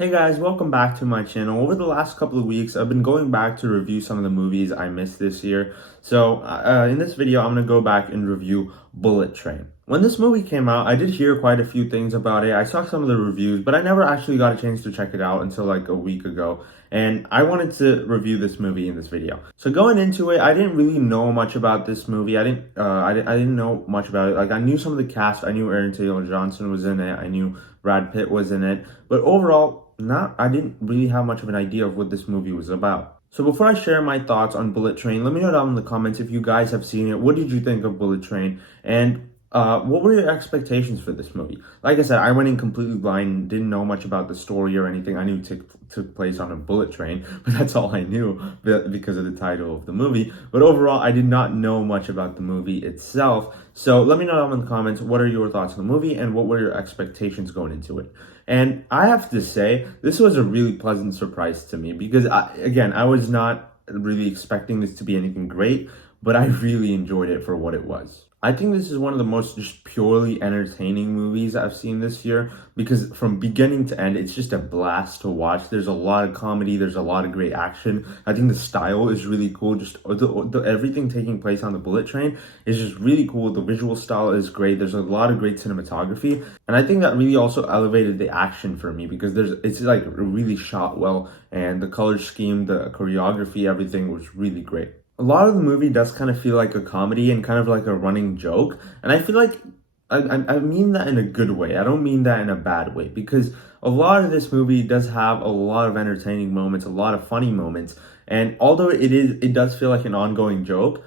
Hey guys, welcome back to my channel. Over the last couple of weeks, I've been going back to review some of the movies I missed this year. So, in this video, I'm going to go back and review Bullet Train. When this movie came out, I did hear quite a few things about it. I saw some of the reviews, but I never actually got a chance to check it out until like a week ago. And I wanted to review this movie in this video. So going into it, I didn't really know much about this movie. I didn't know much about it. Like I knew some of the cast. I knew Aaron Taylor Johnson was in it. I knew Brad Pitt was in it. But overall, I didn't really have much of an idea of what this movie was about. So before I share my thoughts on Bullet Train, let me know down in the comments if you guys have seen it. What did you think of Bullet Train? And what were your expectations for this movie? Like I said, I went in completely blind, didn't know much about the story or anything. I knew it took place on a bullet train, but that's all I knew because of the title of the movie. But overall, I did not know much about the movie itself. So let me know down in the comments, what are your thoughts on the movie and what were your expectations going into it? And I have to say, this was a really pleasant surprise to me because, I was not really expecting this to be anything great, but I really enjoyed it for what it was. I think this is one of the most just purely entertaining movies I've seen this year because from beginning to end, it's just a blast to watch. There's a lot of comedy. There's a lot of great action. I think the style is really cool. Just everything taking place on the bullet train is just really cool. The visual style is great. There's a lot of great cinematography. And I think that really also elevated the action for me because it's like really shot well and the color scheme, the choreography, everything was really great. A lot of the movie does kind of feel like a comedy and kind of like a running joke. And I feel like I mean that in a good way. I don't mean that in a bad way because a lot of this movie does have a lot of entertaining moments, a lot of funny moments. And although it does feel like an ongoing joke,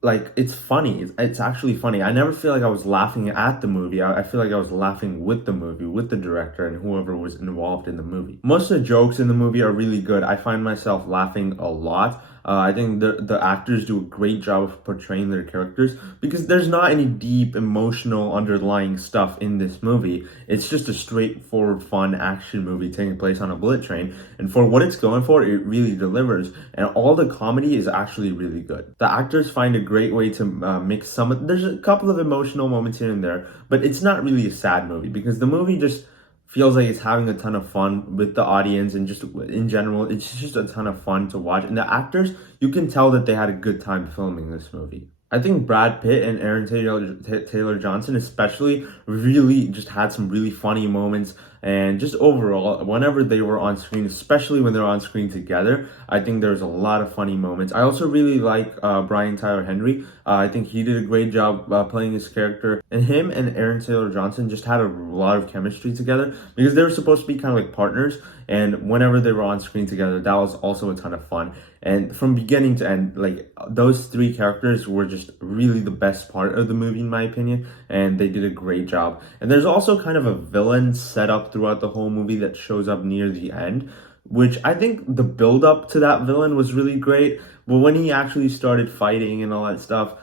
like it's funny. It's actually funny. I never feel like I was laughing at the movie. I feel like I was laughing with the movie, with the director and whoever was involved in the movie. Most of the jokes in the movie are really good. I find myself laughing a lot. I think the actors do a great job of portraying their characters because there's not any deep emotional underlying stuff in this movie. It's just a straightforward fun action movie taking place on a bullet train, and for what it's going for, it really delivers, and all the comedy is actually really good. The actors find a great way to mix there's a couple of emotional moments here and there, but it's not really a sad movie because the movie just feels like it's having a ton of fun with the audience and just in general, it's just a ton of fun to watch. And the actors, you can tell that they had a good time filming this movie. I think Brad Pitt and Aaron Taylor Johnson especially really just had some really funny moments, and just overall whenever they were on screen, especially when they're on screen together, I think there's a lot of funny moments. I also really like Brian Tyler Henry. I think he did a great job playing his character, and him and Aaron Taylor Johnson just had a lot of chemistry together because they were supposed to be kind of like partners, and whenever they were on screen together, that was also a ton of fun. And from beginning to end, like those three characters were just really the best part of the movie in my opinion, and they did a great job. And there's also kind of a villain set up throughout the whole movie that shows up near the end, which I think the build up to that villain was really great, but when he actually started fighting and all that stuff,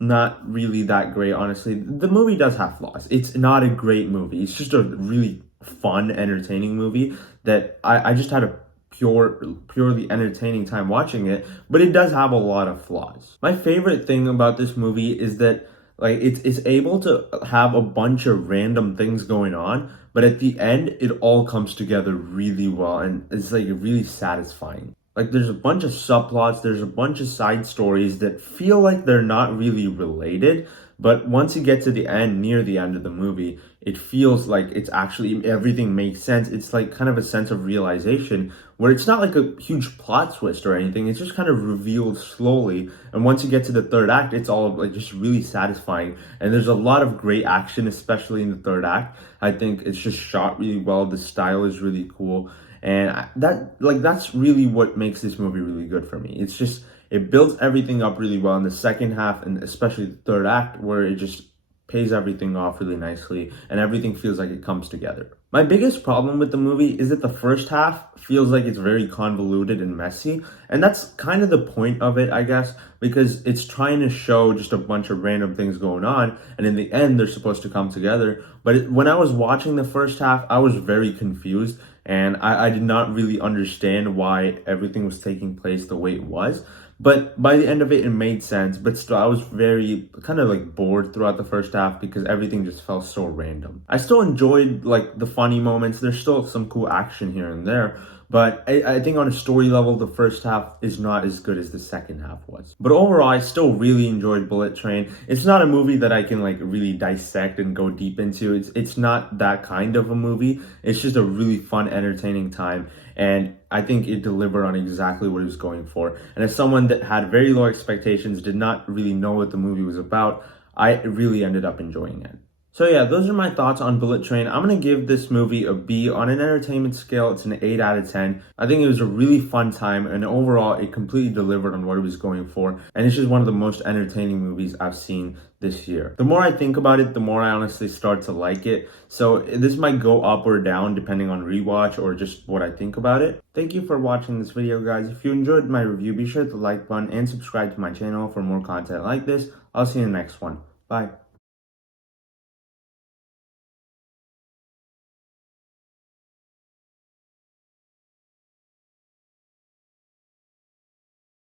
not really that great, honestly. The movie does have flaws. It's not a great movie. It's just a really fun, entertaining movie that I just had a purely entertaining time watching it, but it does have a lot of flaws. My favorite thing about this movie is that like it's able to have a bunch of random things going on, but at the end it all comes together really well and it's like really satisfying. Like there's a bunch of subplots, there's a bunch of side stories that feel like they're not really related, but once you get to the end, near the end of the movie, it feels like it's actually everything makes sense. It's like kind of a sense of realization where it's not like a huge plot twist or anything. It's just kind of revealed slowly. And once you get to the third act, it's all like just really satisfying. And there's a lot of great action, especially in the third act. I think it's just shot really well. The style is really cool. And that's really what makes this movie really good for me. It's just, it builds everything up really well in the second half and especially the third act where it just pays everything off really nicely and everything feels like it comes together. My biggest problem with the movie is that the first half feels like it's very convoluted and messy, and that's kind of the point of it, I guess, because it's trying to show just a bunch of random things going on, and in the end they're supposed to come together. But when I was watching the first half, I was very confused, and I did not really understand why everything was taking place the way it was. But by the end of it, it made sense. But still, I was very kind of like bored throughout the first half because everything just felt so random. I still enjoyed like the funny moments. There's still some cool action here and there. But I think on a story level, the first half is not as good as the second half was. But overall, I still really enjoyed Bullet Train. It's not a movie that I can like really dissect and go deep into. It's not that kind of a movie. It's just a really fun, entertaining time. And I think it delivered on exactly what it was going for. And as someone that had very low expectations, did not really know what the movie was about, I really ended up enjoying it. So yeah, those are my thoughts on Bullet Train. I'm going to give this movie a B. On an entertainment scale, it's an 8 out of 10. I think it was a really fun time, and overall, it completely delivered on what it was going for. And it's just one of the most entertaining movies I've seen this year. The more I think about it, the more I honestly start to like it. So this might go up or down depending on rewatch or just what I think about it. Thank you for watching this video, guys. If you enjoyed my review, be sure to like button and subscribe to my channel for more content like this. I'll see you in the next one. Bye.